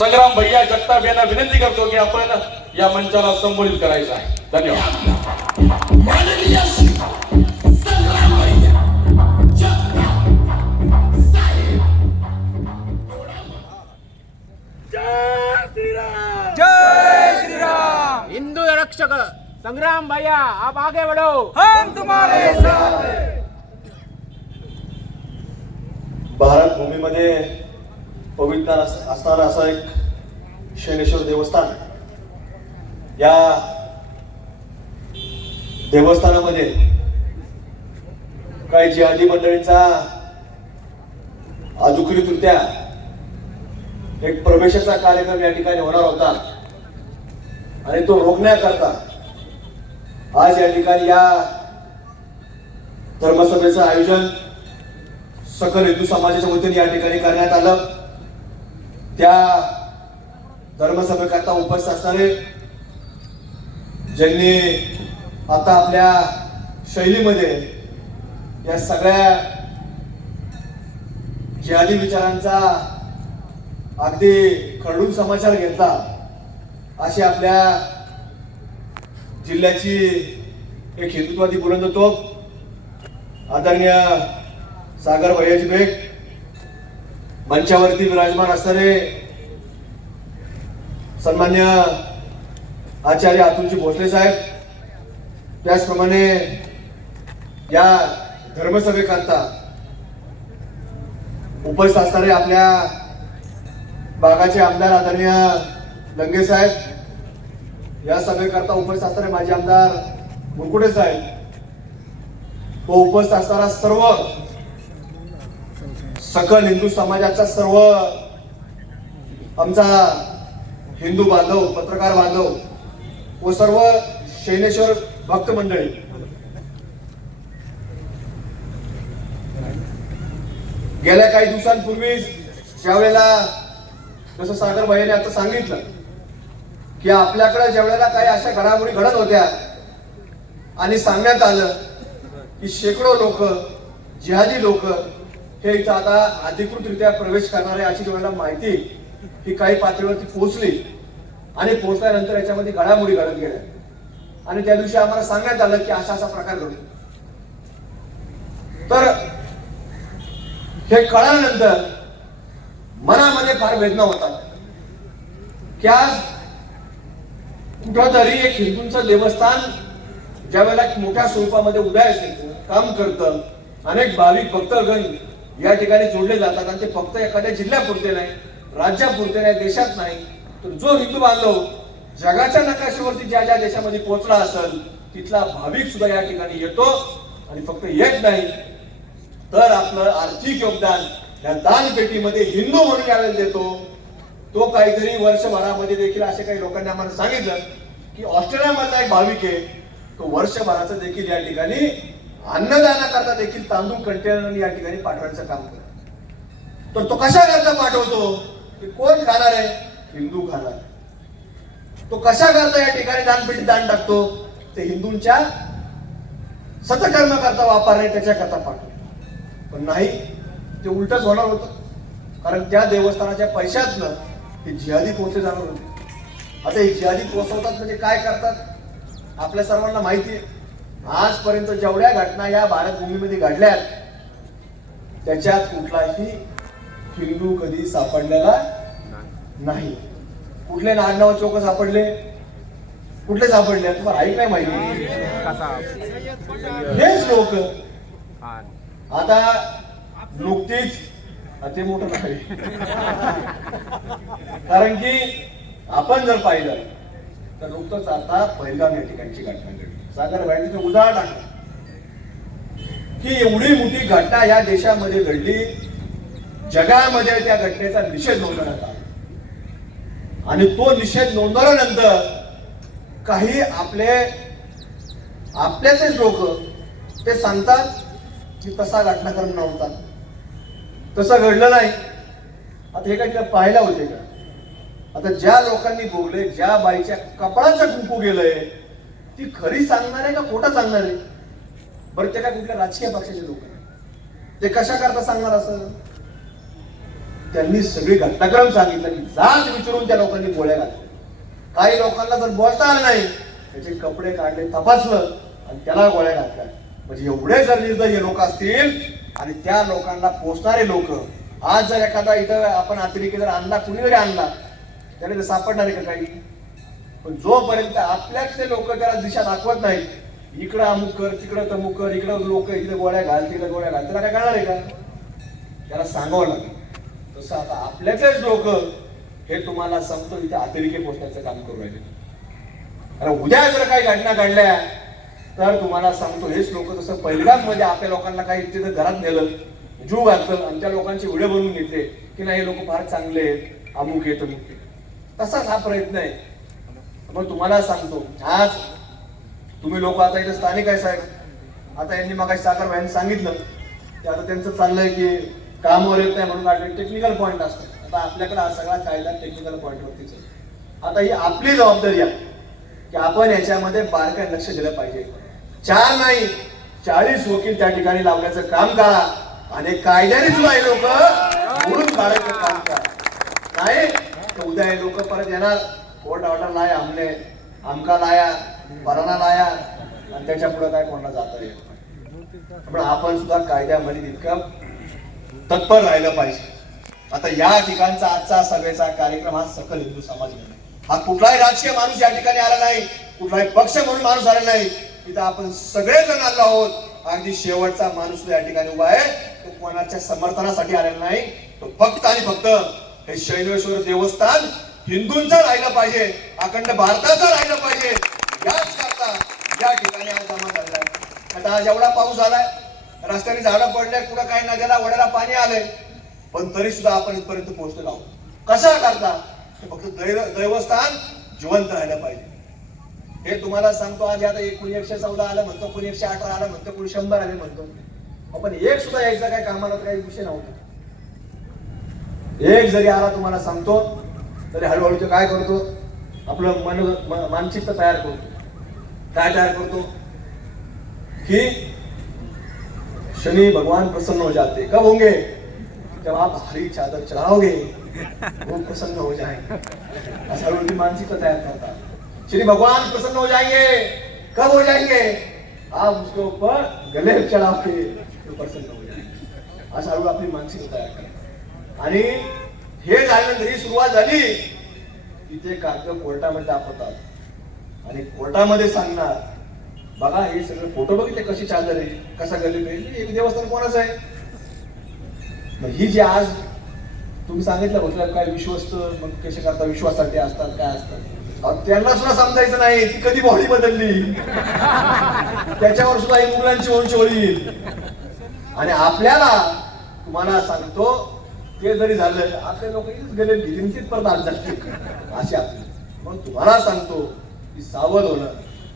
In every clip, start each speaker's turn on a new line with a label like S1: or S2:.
S1: संग्राम भैया जगताप यांना विनंती करतो की आपण या मंचाला संबोधित करायचं आहे. धन्यवाद.
S2: माननीय श्री संग्रामय्या जगताप. साहेब
S3: जय श्री राम
S4: हिंदू रक्षक संग्राम भैया आप आगे बढ़ो।
S3: हम तुम्हारे साथ हैं.
S5: भारत भूमीमध्ये पवित्र अस- असा एक शैलेश्वर देवस्थान या देवस्थानामध्ये काही जिहादी मंडळींचा अधिकृतरित्या एक प्रवेशाचा कार्यक्रम या ठिकाणी होणार होता. आणि तो रोखण्याकरता आज या ठिकाणी या धर्मसभेचं आयोजन सकल हिंदू समाजाच्या वतीने या ठिकाणी करण्यात आलं. त्या धर्मसभेकरता उपस्थित असणारे ज्यांनी आता आपल्या शैलीमध्ये या सगळ्या जिहादी विचारांचा अगदी खरडून समाचार घेतला अशी आपल्या जिल्ह्याची एक हिंदुत्वादी बुलंद तोप आदरणीय सागर भैयाजी बेग मंचावरती विराजमान असणारे सन्मान्य आचार्य अतुलजी भोसले साहेब त्याचप्रमाणे या धर्मसभेकरता उपस्थित असणारे आपल्या भागाचे आमदार आदरणीय लंगे साहेब या सभेकरता उपस्थित असणारे माजी आमदार मुरकुटे साहेब व उपस्थित असणारा सर्व सकल हिंदू समाजाचा सर्व आमचा हिंदू बांधव पत्रकार बांधव व सर्व शैनेश्वर भक्त मंडळी. गेल्या काही दिवसांपूर्वी ज्यावेळेला जसं सागर भाईने आता सांगितलं की आपल्याकडे ज्यावेळेला काही अशा घडामोडी घडत होत्या आणि सांगण्यात आलं की शेकडो लोक जिहादी लोक हे इथं आता अधिकृतरित्या प्रवेश करणारे अशी जेव्हा माहिती ही काही पातळीवरती पोहोचली. आणि पोहोचल्यानंतर याच्यामध्ये घडामोडी घडत गेल्या. आणि त्या दिवशी आम्हाला सांगण्यात आलं की असा असा प्रकार घडतो तर हे कळल्यानंतर मनामध्ये फार वेदना होतात. की आज कुठंतरी एक हिंदूंचं देवस्थान ज्या वेळेला मोठ्या स्वरूपामध्ये उदयास येतं काम करतं अनेक भाविक भक्तगण या ठिकाणी जोडले जातात आणि ते फक्त एखाद्या जिल्ह्यापुरते नाही राज्यापुरते नाही देशात नाही. तर जो हिंदू बांधव जगाच्या नकाशेवरती ज्या ज्या देशामध्ये पोहोचला असेल तिथला भाविक सुद्धा या ठिकाणी येतो आणि फक्त येत नाही तर आपलं आर्थिक योगदान या दानपेटीमध्ये हिंदू म्हणून यावेळेला देतो. तो काहीतरी वर्षभरामध्ये देखील असे काही लोकांनी आम्हाला सांगितलं की ऑस्ट्रेलियामधला एक भाविक आहे तो वर्षभराचं देखील या ठिकाणी अन्नदानाकरता देखील तांदूळ कंटेनर या ठिकाणी पाठवायचं काम करत. तर तो कशाकरता पाठवतो? की कोण खाणार आहे? हिंदू खाणार तो कशा करता या ठिकाणी दानपेटीत दान टाकतो? ते हिंदूंच्या सतकर्म करता वापरणे त्याच्या करता पाठवतो. पण नाही ते उलटच होणार होतं. कारण त्या देवस्थानाच्या पैशातनं हे जिहादी पोहोचले जाणार होते. आता हे जिहादी पोहोचवतात म्हणजे काय करतात? आपल्या सर्वांना माहिती आहे. आजपर्यंत जेवढ्या घटना या भारत भूमीमध्ये घडल्यात त्याच्यात कुठलाही हिंदू कधी सापडलेला नाही. कुठले नागनाव चौक सापडले? कुठले सापडले? तुम्हाला आई नाही माहिती? हेच लोक. आता नुकतीच अति ते मोठं नाही. कारण की आपण जर पाहिलं तर नुकतंच आता पहिलगाम या ठिकाणची घटना घडली. सागर भाईने उदाहरण टाकलं की एवढी मोठी घटना या देशामध्ये घडली जगामध्ये त्या घटनेचा निषेध नोंदवण्यात आला. आणि तो निषेध नोंदवल्यानंतर काही आपले आपल्याचेच लोक ते सांगतात की तसा घटनाक्रम नव्हता. तसं घडलं नाही. आता हे काय पाहायला होते का? आता ज्या लोकांनी बोलले ज्या बाईच्या कपडाचं कुंकू गेलंय ती खरी सांगणार आहे का खोटं सांगणार? आहे बरं ते काय कुठल्या राजकीय पक्षाचे लोक ते कशा करता सांगणार असं? त्यांनी सगळी घटनाक्रम सांगितलं की जाच विचारून त्या लोकांनी गोळ्या घातल्या. काही लोकांना जर बोलता आलं नाही त्याचे कपडे काढले तपासलं आणि त्याला गोळ्या घातल्या. म्हणजे एवढे जर निर्दय लोक असतील आणि त्या लोकांना पोचणारे लोक आज जर एखादा इथं आपण अतिरेकी जर आणला कुणी जरी आणला त्याने सापडणार आहे का काही? पण जोपर्यंत आपल्यातले लोक त्याला दिशा दाखवत नाहीत इकडं अमुक कर तिकडं तमुक कर इकडं लोक इकडे गोळ्या घाल तिकडे गोळ्या घाल त्याला काय करणार आहे का? त्याला सांगावं लागेल. तसं आता आपल्यातलेच लोक हे तुम्हाला सांगतो इथे अतिरेकी पोचण्याचं काम करू राहिले. कारण उद्या जर काही घटना घडल्या तर तुम्हाला सांगतो हेच लोक तसं पहिल्यांमध्ये आपल्या लोकांना काही तिथं घरात नेलं जीव घातलं आणि त्या लोकांचे व्हिडिओ बनवून घेतले की नाही हे लोक फार चांगले आहेत अमुक आहेत अमुक तसाच हा प्रयत्न आहे. मग तुम्हाला सांगतो. आज तुम्ही लोक आता इथे स्थानिक आहे साहेब. आता यांनी मग साखर व्हायला सांगितलं की आता त्यांचं चाललंय की कामावर येत नाही म्हणून काढले टेक्निकल पॉईंट असतात आता आपल्याकडे हा सगळा कायदा टेक्निकल पॉईंट वरतीच आहे. आता ही आपली जबाबदारी आहे की आपण याच्यामध्ये बारकाईने लक्ष दिलं पाहिजे. चार नाही चाळीस वकील त्या ठिकाणी लावण्याचं काम करा आणि कायद्याने सुद्धा हे लोक म्हणून काढायचं काम करा. नाही तर उद्या हे लोक परत येणार. कोर्ट ऑर्डर लाया हमने आमका लाया पराना लाया आणि त्याच्या पुढे काय कोणाला जाता येत नाही. पण आपण सुद्धा कायद्यामध्ये तितकं तत्पर राहिलं पाहिजे. आता या ठिकाणचा आजचा सभेचा कार्यक्रम हा सकल हिंदू समाज म्हणून हा कुठलाही राजकीय माणूस या ठिकाणी आला नाही कुठलाही पक्ष म्हणून माणूस आला नाही. इथं आपण सगळे जण आलो आहोत. अगदी शेवटचा माणूस या ठिकाणी उभा आहे. तो कोणाच्या समर्थनासाठी आलेला नाही. तो फक्त आणि फक्त हे शैलेश्वर देवस्थान हिंदूंचं राहिलं पाहिजे अखंड भारताचं राहिलं पाहिजे याच करता या ठिकाणी आज जमा झालेला आहे. आता आज एवढा पाऊस आलाय रस्त्याने झाडं पडले कुठं काही नद्याला वड्याला पाणी आलंय पण तरी सुद्धा आपण इथपर्यंत पोहोचलेलो आहोत. कसा करता? हे फक्त दैव दैवस्थान जिवंत राहिलं पाहिजे. हे तुम्हाला सांगतो आज आता एक कोणी एकशे चौदा आलं म्हणतो कोणी एकशे अठरा आलं म्हणतो कोणी शंभर आले म्हणतो. आपण एक सुद्धा यायचा काय कामाला तर काही विषय नव्हता. एक जरी आला तुम्हाला सांगतो तरी हळूहळू तो काय करतो? आपलं मन मानसिकता तयार करतो. तयार करतो? कि शनि भगवान प्रसन्न हो जाते. कब होंगे? जब आप हरी चादर चढ़ाओगे, वो प्रसन्न हो जाएँगे. ऐसा उनकी मानसिकता तैयार करता. श्री भगवान प्रसन्न हो जाएँगे. कब हो जाएँगे? आप उसके ऊपर गले चढ़ाओगे तो प्रसन्न हो जाएँगे. हळू आपली मानसिकता तैयार करा आणि हे झाल्यानंतर ही सुरुवात झाली. तिथे कागद कोर्टामध्ये दाखवतात. आणि कोर्टामध्ये सांगणार बघा हे सगळे फोटो बघितले कशी चादर आहे कसा गल्ली एक देवस्थान कोणाच आहे? मग ही जी आज तुम्ही सांगितलं म्हटलं काय विश्वस्त मग कसे करता? विश्वासाठी असतात काय असतात? त्यांना सुद्धा समजायचं नाही. ती कधी बॉडी बदलली? त्याच्यावर सुद्धा मुलांची उंची होईल. आणि आपल्याला तुम्हाला सांगतो ते जरी झालं आपले लोक गेले भीतीत परत आज जातील. अशी आपली. मग तुम्हाला सांगतो की सावध होणं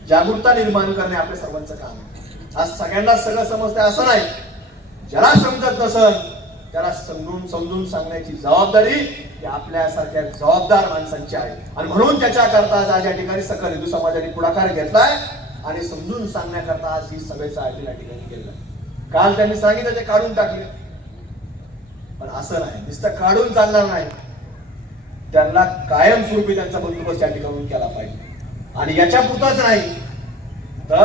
S5: जागरूकता निर्माण करणे आपल्या सर्वांचं काम आहे. आज सगळ्यांना सगळं समजतंय असं नाही. ज्याला समजत नसल त्याला समजून समजून सांगण्याची जबाबदारी ही आपल्यासारख्या जबाबदार माणसांची आहे. आणि म्हणून त्याच्या करता आज या ठिकाणी सकल हिंदू समाजाने पुढाकार घेतलाय. आणि समजून सांगण्याकरता आज ही सभेचं आयोजन या ठिकाणी केलं काल त्यांनी सांगितलं ते काढून टाकले. पण असं नाही. नुसतं काढून चालणार नाही. त्यांना कायमस्वरूपी त्यांचा बंदोबस्त या ठिकाणून केला पाहिजे. आणि याच्या पुरताच नाही. तर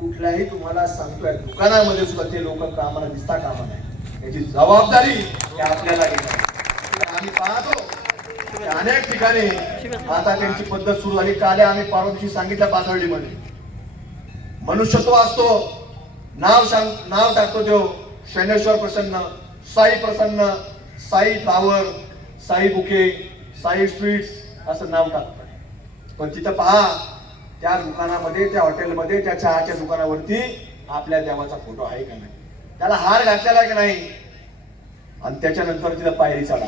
S5: कुठल्याही तुम्हाला सांगतोय दुकानामध्ये सुद्धा ते लोक कामाला दिसता कामा नाही याची जबाबदारी आपल्याला आम्ही पाहतो अनेक ठिकाणी आता त्यांची पद्धत सुरू झाली. काल आम्ही पार्वतीशी सांगितलं पाथर्डीमध्ये. मनुष्यत्व असतो. नाव सांग नाव टाकतो तो. Shaneshwar Prasanna. Sai Prasanna Sai flower Sai bouquet Sai sweets असं नाव टाकतात. पण तिथं पहा त्या दुकानामध्ये त्या हॉटेलमध्ये त्या चहाच्या दुकानावरती आपल्या देवाचा फोटो आहे का नाही? त्याला हार घातलेला की नाही? आणि त्याच्यानंतर तिला पायरी चढा.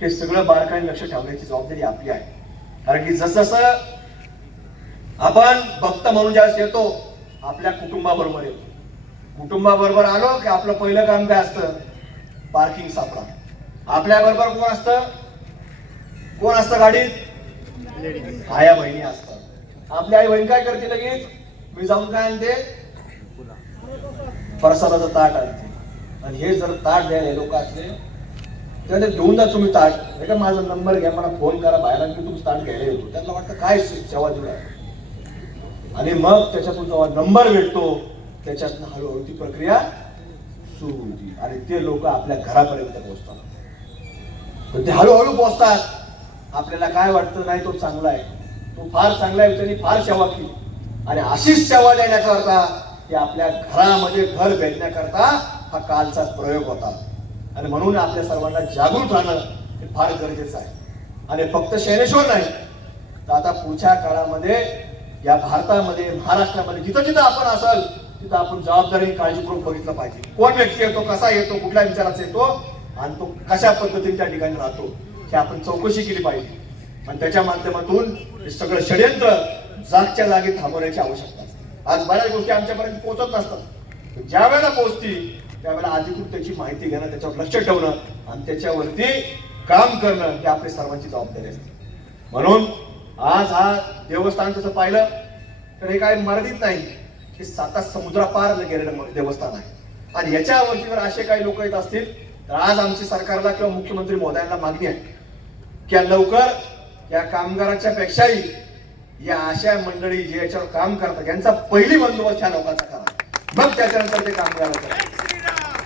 S5: हे सगळं बारकाईने लक्ष ठेवण्याची जबाबदारी आपली आहे. कारण की जसं जसं आपण भक्त म्हणून ज्यावेळेस येतो आपल्या कुटुंबाबरोबर येतो. कुटुंबाबरोबर आलो की आपलं पहिलं काम काय असतं? पार्किंग सापडा. आपल्या बरोबर कोण असतं? कोण असतं गाडीत? आया बहिणी असतात. आपली आई बहीण काय करते लगेच? मी जाऊन काय आणते? प्रसादाचं ताट आणते. आणि हे जर ताट द्यायला लोक असले त्याने घेऊन जा तुम्ही ताट. नाही का माझा नंबर घ्या मला फोन करा बाहेर मी तुम्ही ताट घ्यायला येतो. त्यांना वाटतं काय सेवा दिला आणि मग त्याच्यातून जेव्हा नंबर भेटतो त्याच्यातनं हळूहळू ती प्रक्रिया सुरू होती. आणि ते लोक आपल्या घरापर्यंत पोहोचतात. पण ते हळूहळू पोहोचतात. आपल्याला काय वाटतं नाही तो चांगला आहे. तो फार चांगला आहे त्यांनी फार सेवा केली. आणि अशीच सेवा देण्याकरता की आपल्या घरामध्ये घर भेटण्याकरता हा कालचा प्रयोग होता. आणि म्हणून आपल्या सर्वांना जागृत राहणं हे फार गरजेचं आहे. आणि फक्त शैलेश्वर नाही तर आता पुढच्या काळामध्ये या भारतामध्ये महाराष्ट्रामध्ये जिथं जिथं आपण असाल तिथं आपण जबाबदारी काळजीपूर्वक बघितलं पाहिजे. कोण व्यक्ती येतो कसा येतो कुठल्या विचाराचा येतो आणि तो कशा पद्धतीने त्या ठिकाणी राहतो हे आपण चौकशी केली पाहिजे. आणि त्याच्या माध्यमातून हे सगळं षडयंत्र जागच्या जागी थांबवण्याची आवश्यकता असते. आज बऱ्याच गोष्टी आमच्यापर्यंत पोहोचत नसतात. ज्या वेळेला पोहोचतील त्यावेळेला अधिकृत त्याची माहिती घेणं त्याच्यावर लक्ष ठेवणं आणि त्याच्यावरती काम करणं ही आपली सर्वांची जबाबदारी असते. म्हणून आज हा देवस्थान तसं पाहिलं तर हे काय मर्यादित नाही. हे साता समुद्रापार गेलेलं देवस्थान आहे. आणि याच्या वर्षीवर असे काही लोक येत असतील तर आज आमची सरकारला किंवा मुख्यमंत्री महोदयांना मागणी आहे की लवकर या कामगाराच्या पेक्षाही या आशा मंडळी जे याच्यावर काम करतात यांचा पहिली बंदोबस्त ह्या लोकांचा करा. मग त्याच्यानंतर ते कामगार करा.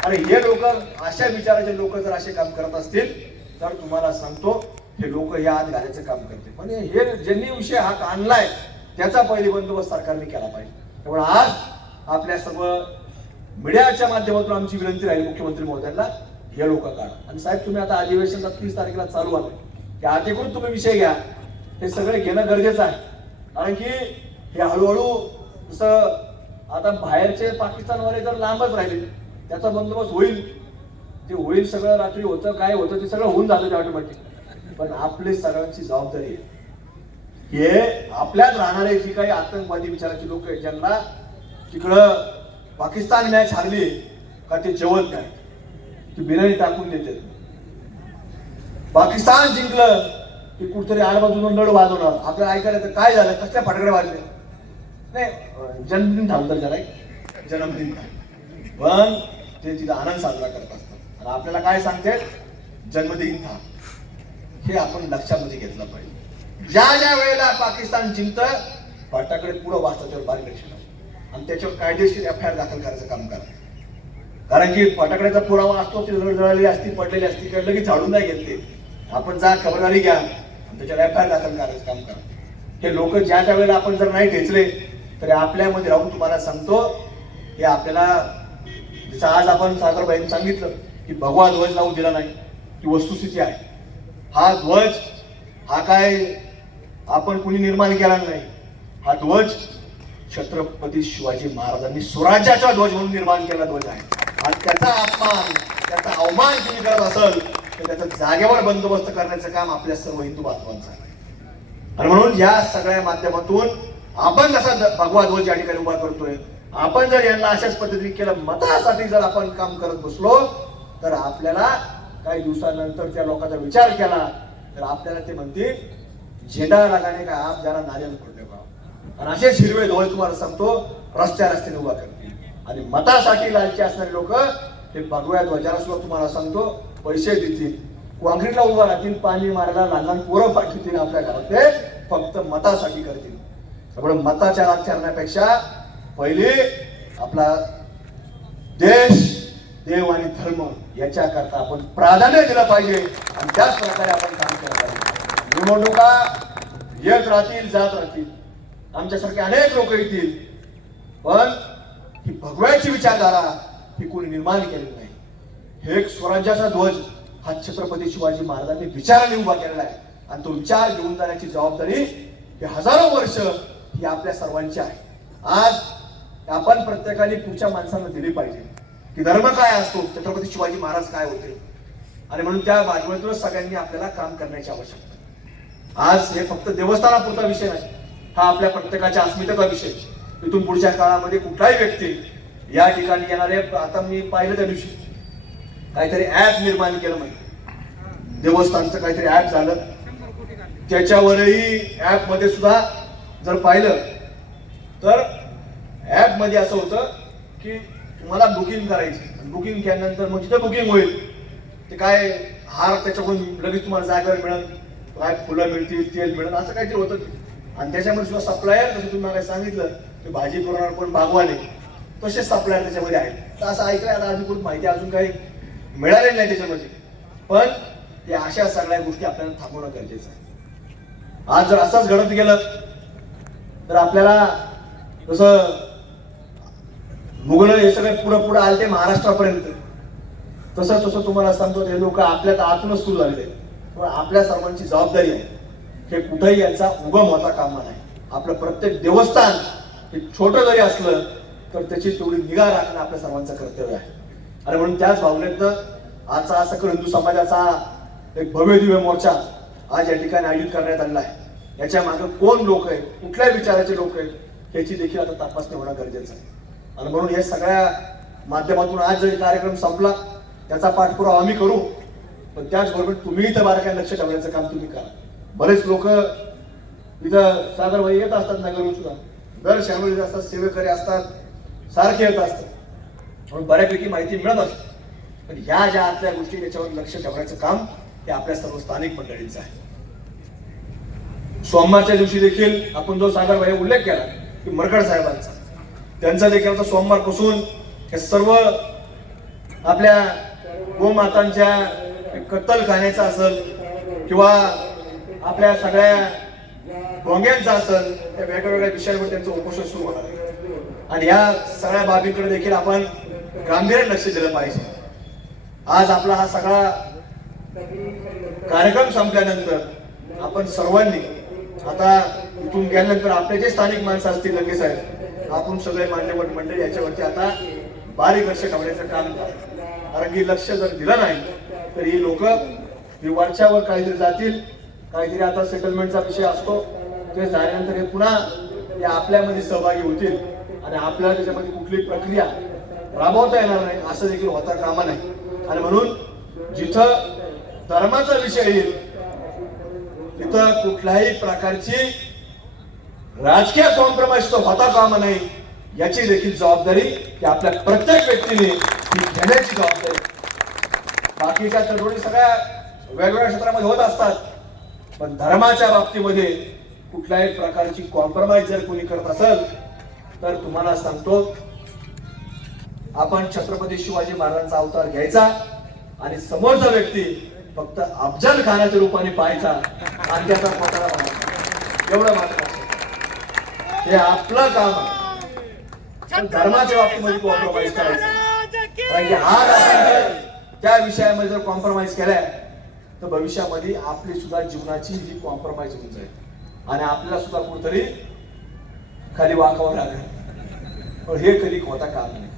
S5: आणि हे लोक अशा विचाराचे लोक जर असे काम करत असतील तर तुम्हाला सांगतो हे लोक या आत घालायचं काम करते म्हणजे हे ज्यांनी विषय हा आणलाय त्याचा पहिली बंदोबस्त सरकारने केला पाहिजे. त्यामुळे आज आपल्या सर्व मीडियाच्या माध्यमातून आमची विनंती राहील मुख्यमंत्री महोदयांना हे लोक काढा. आणि साहेब तुम्ही आता अधिवेशन तीस तारखेला चालू आलं की अधिकृत तुम्ही विषय घ्या. हे सगळे घेणं गरजेचं आहे. कारण की हे हळूहळू जसं आता बाहेरचे पाकिस्तानवाले जर लांबच राहिले त्याचा बंदोबस्त होईल. ते होईल सगळं रात्री होतं काय होतं ते सगळं होऊन जातं ते ऑटोमॅटिक पण आपली सगळ्यांची जबाबदारी आहे. हे आपल्यात राहणारे जी काही आतंकवादी विचाराची लोक आहेत ज्यांना तिकडं पाकिस्तान मॅच हारली का ते जेवत नाही ती बिर्याणी टाकून देते. पाकिस्तान जिंकलं की कुठतरी आडबाजून लढ वाजवणार आपल्याला ऐकायला तर काय झालं? कसल्या फटकडे वाजले? नाही जन्मदिन थांबतात जरा जन्मदिन पण ते तिथं आनंद साजरा करत असतात. आणि आपल्याला काय सांगते जन्मदिन था. हे आपण लक्षामध्ये घेतलं पाहिजे. ज्या ज्या वेळेला पाकिस्तान जिंकतं फटाकडे पुढं वाचतं त्यावर बारीक लक्ष आणि त्याच्यावर कायदेशीर एफ आय आर दाखल करायचं काम करा. कारण की फटाकड्याचा पुरावा असतो ती जळजळालेली असती पडलेली असती काय लगेच झाडून नाही घेतले आपण जा खबरदारी घ्या आणि त्याच्यावर एफ आय आर दाखल करायचं काम करा. हे लोक ज्या ज्या वेळेला आपण जर नाही ठेचले तरी आपल्यामध्ये राहून तुम्हाला सांगतो हे आपल्याला जसं आज आपण सागरबाईंनी सांगितलं की भगवा ध्वज लावून दिला नाही ही वस्तुस्थिती आहे. हा ध्वज हा काय आपण कुणी निर्माण केला नाही. हा ध्वज छत्रपती शिवाजी महाराजांनी स्वराज्याचा ध्वज म्हणून निर्माण केला ध्वज आहे. आणि त्याचा अपमान त्याचा अवमान तुम्ही करत असाल तर त्याचा जागेवर बंदोबस्त करण्याचं काम आपल्या सर्व हिंदू बांधवांचं आहे. आणि म्हणून या सगळ्या माध्यमातून आपण जसा भगवा ध्वज या ठिकाणी उभा करतोय आपण जर यांना अशाच पद्धतीने केलं मतासाठी जर आपण काम करत बसलो तर आपल्याला काही दिवसानंतर त्या लोकांचा विचार केला तर आपल्याला ते म्हणतील झेंडा लगाने का आप जरा नारियल फोडले बा. आणि असेच हिरवे डोळे तुम्हाला सांगतो रस्त्या रस्त्याने उभा करतील. आणि मतासाठी लालचे असणारे लोक ते भगव्या ध्वजाला सुद्धा तुम्हाला सांगतो पैसे देतील. कॉन्क्रीटला उभा राहतील पाणी मारायला लहान लहान पोरं पाठवतील आपल्या घरात. ते फक्त मतासाठी करतील. त्यामुळे मताच्या राजकारणापेक्षा पहिले आपला देश देव आणि धर्म याच्याकरता आपण प्राधान्य दिलं पाहिजे. आणि त्याच प्रकारे आपण काम निवडणुका येत राहतील जात राहतील. आमच्यासारखे अनेक लोक येतील. पण ही भगव्याची विचारधारा ही कोणी निर्माण केलेली नाही. हे एक स्वराज्याचा ध्वज हा छत्रपती शिवाजी महाराजांनी विचाराने उभा केलेला आहे. आणि तो विचार घेऊन जाण्याची जबाबदारी ही हजारो वर्ष ही आपल्या सर्वांची आहे. आज आपण प्रत्येकाने पुढच्या माणसांना दिली पाहिजे. की धर्म काय असतो? छत्रपती शिवाजी महाराज काय होते? आणि म्हणून त्या बाजूतूनच सगळ्यांनी आपल्याला काम करण्याची आवश्यकता आहे. आज हे फक्त देवस्थानापुरता विषय नाही हा आपल्या प्रत्येकाच्या अस्मितेचा विषय इथून पुढच्या काळामध्ये कुठलाही व्यक्ती या ठिकाणी येणारे आता मी पाहिलं त्या दिवशी. काहीतरी ऍप निर्माण केलं म्हणजे देवस्थानचं काहीतरी ऍप झालं. त्याच्यावरही ऍपमध्ये सुद्धा जर पाहिलं तर ऍपमध्ये असं होतं की तुम्हाला बुकिंग करायची. बुकिंग केल्यानंतर मग जिथं बुकिंग होईल ते काय हार त्याच्याकडून लगेच तुम्हाला जागेवर मिळेल. काय फुलं मिळतील तेल मिळेल असं काहीतरी होतं आणि त्याच्यामध्ये सुद्धा सप्लायर जसं तुम्ही मला सांगितलं की भाजी पुरवणार कोण बागवाने तसेच सप्लायर त्याच्यामध्ये आहेत. तर असं ऐकलं आता अधिकृत माहिती अजून काही मिळालेली नाही त्याच्यामध्ये. पण या अशा सगळ्या गोष्टी आपल्याला थांबवणं गरजेचं आहे. आज जर असंच घडत गेलं तर आपल्याला जसं मुघल हे सगळे पुढं पुढं आले ते महाराष्ट्रापर्यंत. तसं तसं तुम्हाला सांगतो हे लोक आपल्यात आतूनच सुरू झालेले आहेत. पण आपल्या सर्वांची जबाबदारी आहे. हे कुठेही यांचा उगम होता कामा नाही. आपलं प्रत्येक देवस्थान हे छोटं जरी असलं तर त्याची तेवढी निगा राखणं आपल्या सर्वांचं कर्तव्य आहे. आणि म्हणून त्याच भावनेतनं आजचा असं सकल हिंदू समाजाचा एक भव्य दिव्य मोर्चा आज या ठिकाणी आयोजित करण्यात आलेला आहे. याच्या मागे कोण लोक आहेत कुठल्या विचाराचे लोक आहेत ह्याची देखील आता तपासणी होणं गरजेचं आहे. आणि म्हणून हे सगळ्या माध्यमातून आज जरी कार्यक्रम संपला त्याचा पाठपुरावा आम्ही करू पण त्याचबरोबर तुम्ही त्या बारकाईने लक्ष ठेवण्याचं काम तुम्ही करा. बरेच लोक इथं सागरबाई येत असतात नगरहून सुद्धा दर शामिल असतात सेवेकरी असतात सारखे येत असतात. म्हणून बऱ्यापैकी माहिती मिळत असते. पण ह्या ज्या आतल्या गोष्टी त्याच्यावर लक्ष ठेवण्याचं काम हे आपल्या सर्व स्थानिक मंडळींचं आहे. सोमवारच्या दिवशी देखील आपण जो सागरबाई उल्लेख केला की मरकड साहेबांचा. त्यांचा देखील सोमवार सोमवारपासून हे सर्व आपल्या गोमातांच्या कत्तलखान्याचा असेल किंवा आपल्या सगळ्या भोंग्यांचं असेल त्या वेगवेगळ्या विषयांवर त्यांचं उपोषण सुरू होणार आहे. आणि या सगळ्या बाबींकडे देखील आपण गांभीर्याने लक्ष दिलं पाहिजे. आज आपला हा सगळा कार्यक्रम संपल्यानंतर आपण सर्वांनी आता इथून गेल्यानंतर आपले जे स्थानिक माणसं असतील लगेच आहेत आपण सगळे मान्यवर मंडळी याच्यावरती आता बारीक लक्ष ठेवण्याचं काम करा. कारण की लक्ष जर दिलं नाही तर ही लोक ही वरच्यावर काहीतरी जातील. काहीतरी आता सेटलमेंटचा विषय असतो. ते झाल्यानंतर हे पुन्हा हे आपल्यामध्ये सहभागी होतील. आणि आपल्याला त्याच्यामध्ये कुठली प्रक्रिया राबवता येणार नाही असं देखील होता कामा नाही. आणि म्हणून जिथं धर्माचा विषय येईल तिथं कुठल्याही प्रकारची राजकीय कॉम्प्रोमाइज तो होता कामा नाही. याची देखील जबाबदारी की आपल्या प्रत्येक व्यक्तीने ही घेण्याची जबाबदारी. बाकीच्या तडजोडी सगळ्या वेगवेगळ्या क्षेत्रामध्ये होत असतात. पण धर्माच्या बाबतीमध्ये कुठल्याही प्रकारची कॉम्प्रोमाइज जर कोणी करत असेल तर तुम्हाला सांगतो आपण छत्रपती शिवाजी महाराजांचा अवतार घ्यायचा आणि समोरचा व्यक्ती फक्त अफजल खानाच्या रूपाने पाहायचा आणि त्याचा पोतारा बनायचा एवढं मात्र. हे आपलं काम आहे. धर्माच्या बाबतीमध्ये कॉम्प्रोमाइज करायचं. हा त्या विषयामध्ये जर कॉम्प्रोमाइज केलाय तर भविष्यामध्ये आपली सुद्धा जीवनाची ही कॉम्प्रोमाइज होऊन जाईल. आणि आपल्याला सुद्धा कुठतरी खाली वाकावं लागेल. पण हे कधी होता काम नाही.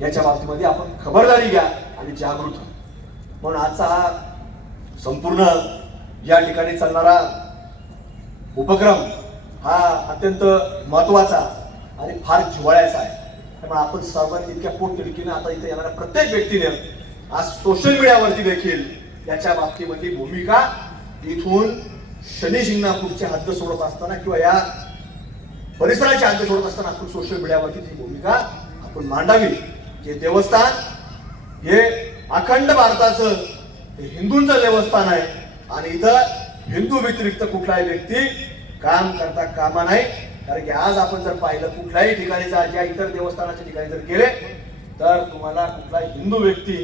S5: याच्या बाबतीमध्ये आपण खबरदारी घ्या आणि जागृत व्हा. म्हणून आजचा हा संपूर्ण या ठिकाणी चालणारा उपक्रम हा अत्यंत महत्त्वाचा आणि फार जिव्हाळ्याचा आहे. त्यामुळे आपण सर्वांनी इतक्या पोटतिडकीने आता इथे येणाऱ्या प्रत्येक व्यक्तीने आज सोशल मीडियावरती देखील याच्या बाबतीमध्ये भूमिका इथून शनी शिंगणापूरची हद्द सोडत असताना किंवा या परिसराची हद्द सोडत असताना आपण सोशल मीडियावरती ती भूमिका आपण मांडावी. जे देवस्थान हे अखंड भारताचं हे हिंदूंचं देवस्थान आहे आणि इथं हिंदू व्यतिरिक्त कुठलाही व्यक्ती काम करता कामा नाही. कारण की आज आपण जर पाहिलं कुठल्याही ठिकाणी जा ज्या इतर देवस्थानाच्या ठिकाणी जर गेले तर तुम्हाला कुठलाही हिंदू व्यक्ती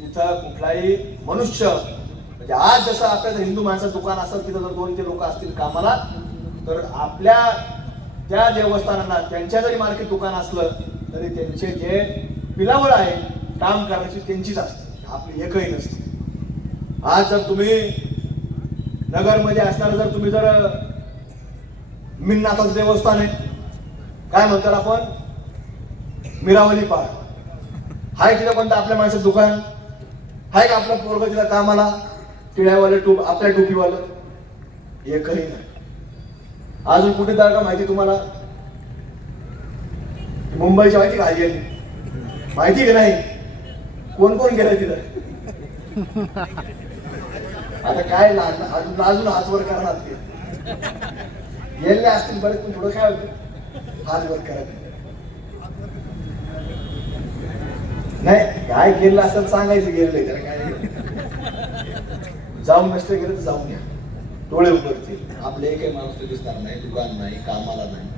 S5: तिथं कुठलाही मनुष्य म्हणजे आज जसं आपल्या जर हिंदू माणसाचं दुकान असेल तिथं जर दोन ते लोक असतील कामाला तर आपल्या त्या देवस्थानांना त्यांच्या जरी मार्केट दुकान असलं तरी त्यांचे जे पिलावळ आहे काम करण्याची त्यांचीच असते. आपली एकही नसते. आज जर तुम्ही नगरमध्ये असणार जर तुम्ही जर मिन्नाथाचं देवस्थान आहे काय म्हणतात आपण? मिरावली पहाड हाय तिथं कोणतं आपल्या माणसाचं दुकान? हाय का आपलं पोरग तिथं कामाला? टिळ्यावाले टूप आपल्या टोपीवालं. एकही नाही. अजून कुठे जाणार का माहिती तुम्हाला? मुंबईची माहिती का आली? माहिती का नाही? कोण कोण गेलं तिथं? आता काय लाजून लाजून हात वर करणार ते. गेले असतील बरेच पण थोडं काय होतं? हात वर करत नाही काय केलं असं सांगायचं गेलं त्याला काय जाऊन नसते गेलं तर जाऊन या डोळे उघडतील. आपले एकही माणूस ते दिसणार नाही दुकान नाही कामाला नाही.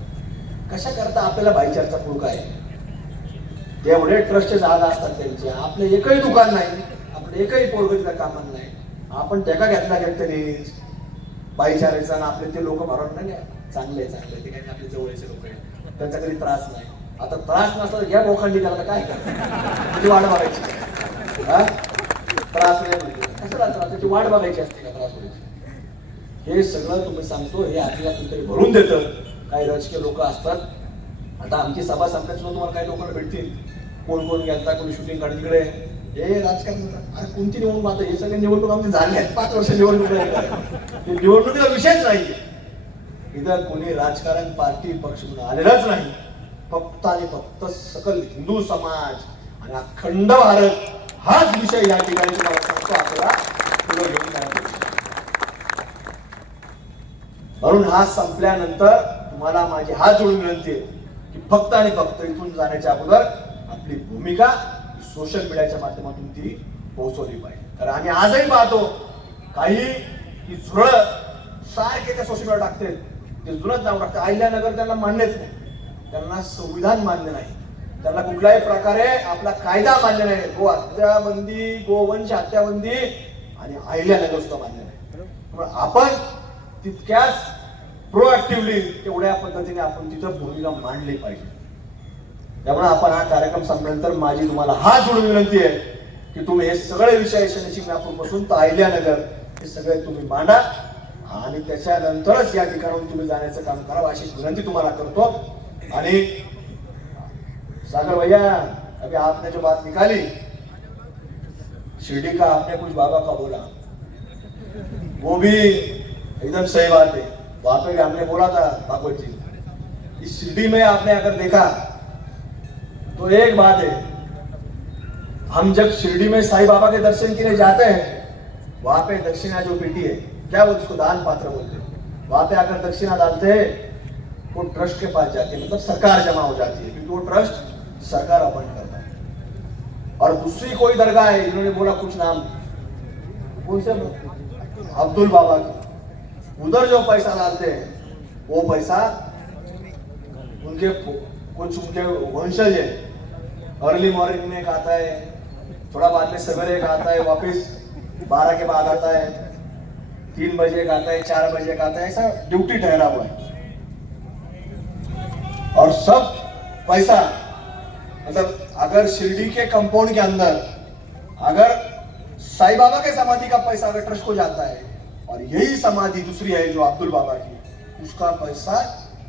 S5: कशा करता आपल्याला भाईचारचा पुळका आहे? तेवढे ट्रस्टचे जागा असतात त्यांचे आपले एकही दुकान नाही आपले एकही पोरगतीला कामाला नाही. आपण त्याका घेतला घेतले भाईचारायचा आणि आपले ते लोक भरून नाही. चांगले चांगले ते काही आपले जवळचे लोक आहेत. त्यांचा कधी त्रास नाही. आता त्रास नसला तर या लोकांनी त्याला काय करणार त्याची वाट बघायची? हा? त्रास नाही म्हणजे. कशाला त्रास? त्याची वाट बघायची असते का त्रास व्हायची हे सगळं तुम्ही सांगतो हे आपल्याला कुठेतरी भरून देतं. काही राजकीय लोक असतात. आता आमची सभा संपल्याचं तुम्हाला काही लोकांना भेटतील. कोण कोण गेलता कोणी शूटिंग काढ तिकडे हे राजकारण अरे कोणती निवडणूक आता? हे सगळे निवडणूक आमची झाले आहेत. पाच वर्ष निवडणूक हे निवडणुकीचा विषयच नाही इथं कोणी राजकारण पार्टी पक्ष म्हणून आलेलाच नाही. फक्त आणि फक्त सकल हिंदू समाज आणि अखंड भारत हाच विषय या ठिकाणी तुम्हाला सांगतो आपल्याला पुढे घेऊन म्हणून हा संपल्यानंतर तुम्हाला माझी हात जोडून विनंती आहे की फक्त आणि फक्त इथून जाण्याच्या अगोदर आपली भूमिका सोशल मीडियाच्या माध्यमातून ती पोहोचवली पाहिजे. तर आम्ही आजही पाहतो काही की झुरळ सारखे त्या सोशल मीडिया टाकते ते जुनच नाव टाकते अहिल्यानगर त्यांना मान्यच नाही. त्यांना संविधान मान्य नाही. त्यांना कुठल्याही प्रकारे आपला कायदा मान्य नाही. गो हत्याबंदी गोवंश हत्याबंदी आणि अहिल्यानगर सुद्धा मान्य नाही. आपण तितक्याच प्रोएक्टिव्हली तेवढ्या पद्धतीने आपण तिथं भूमिका मांडली पाहिजे. त्यामुळे आपण हा कार्यक्रम संपल्यानंतर माझी तुम्हाला हा जोडून विनंती आहे की तुम्ही हे सगळे विषय बसून तर अहिल्यानगर हे सगळे तुम्ही मांडा आणि त्याच्यानंतरच या ठिकाणाहून तुम्ही जाण्याचं काम करावं अशी विनंती तुम्हाला करतो. आणि सागर भैया, अभी आपने जो बात निकाली, शिरडी का आपने कुछ बाबा का बोला। वो भी एकदम सही बात है। वहाँ पे भी हमने बोला था, भागवत जी। इस शिरडी में आपने अगर देखा तो एक बात है, हम जब शिरडी में साईं बाबा के दर्शन के लिए जाते हैं, वहाँ पे दक्षिणा जो पेटी है, क्या वो उसको दान पात्र बोलते हैं? वहाँ पे आकर दक्षिणा डालते हैं वो ट्रस्ट के पास जाती है मतलब सरकार जमा हो जाती है, क्योंकि वो ट्रस्ट सरकार अपॉइंट करता है। और दूसरी कोई दरगाह है इन्होंने बोला कुछ नाम, कौन से अब्दुल बाबा की। उधर जो पैसा डालते हैं, वो पैसा उनके कुछ उनके वंशज है। अर्ली मॉर्निंग में आता है, थोड़ा बाद में सवेरे एक आता है, वापस बारह के बाद आता है, तीन बजे का आता है, चार बजे का आता है, ऐसा ड्यूटी ठहरा हुआ है। और सब पैसा मतलब अगर शिरडी के कंपाउंड के अंदर अगर साई बाबा के समाधि का पैसा अगर ट्रस्ट को जाता है और यही समाधि दूसरी है जो अब्दुल बाबा की उसका पैसा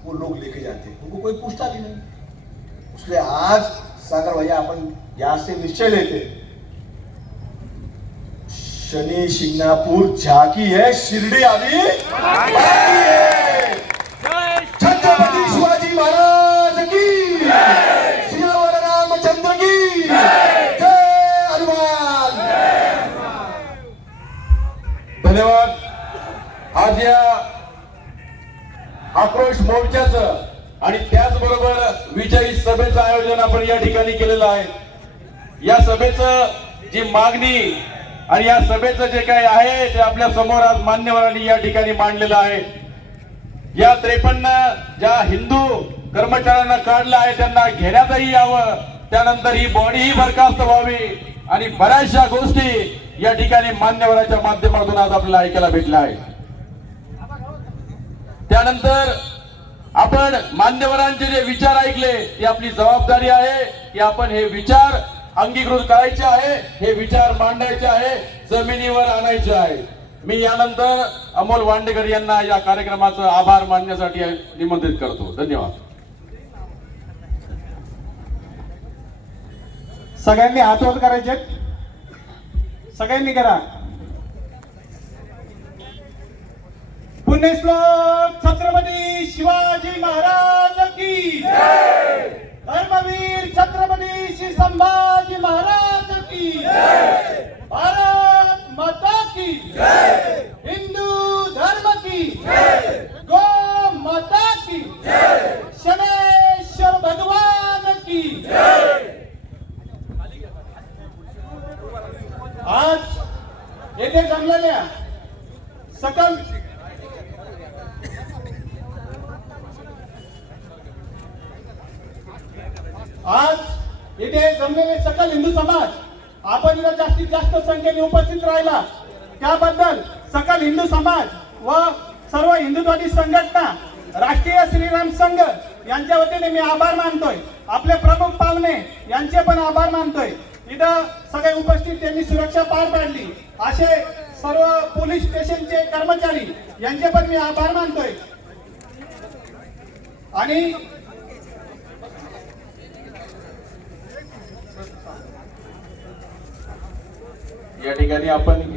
S5: वो लोग लेके जाते हैं। उनको कोई पूछता भी नहीं। इसलिए आज सागर भैया अपन यहाँ से निश्चय लेते शनि शिंगणापूर झाकी है शिरडी अभी
S1: केलेलं आहे. या सभेचं जी मागणी आणि या सभेचं जे काही आहे ते आपल्यासमोर आज मान्यवरांनी या ठिकाणी मांडलेलं आहे. या त्रेपन्न ज्या हिंदू कर्मचाऱ्यांना काढलं आहे त्यांना घेण्यातही यावं. त्यानंतर ही बॉडीही बरखास्त व्हावी. आणि बऱ्याचशा गोष्टी या ठिकाणी मान्यवराच्या माध्यमातून आज आपल्याला ऐकायला भेटल्या आहे त्यानंतर आपण मान्यवरांचे जे विचार ऐकले ती आपली जबाबदारी आहे की आपण हे विचार अंगीकृत करायचे आहे हे विचार मांडायचे आहे जमिनीवर आणायचे आहे. मी यानंतर अमोल वांडेकर यांना या कार्यक्रमाचं आभार मानण्यासाठी निमंत्रित करतो. धन्यवाद.
S4: सगळ्यांनी हातवर करायचे सगळ्यांनी करा. पुण्यश्लोक छत्रपती शिवाजी महाराज की धर्मवीर छत्रपती श्री संभाजी महाराज की भारत माता की हिंदू धर्म की गो माता की शनेश्वर भगवान की आज येथे जमलेल्या आज इथे जमलेले सकल हिंदू समाज आपण इथं जास्तीत जास्त संख्येने उपस्थित राहिला. त्याबद्दल सकल हिंदू समाज व सर्व हिंदुत्वादी संघटना राष्ट्रीय श्रीराम संघ यांच्या वतीने मी आभार मानतोय. आपले प्रमुख पाहुणे यांचे पण आभार मानतोय. इथं सगळे उपस्थित त्यांनी सुरक्षा पार पाडली. असे सर्व पोलीस स्टेशनचे कर्मचारी यांचे पण मी आभार मानतोय. आणि
S1: या ठिकाणी आपण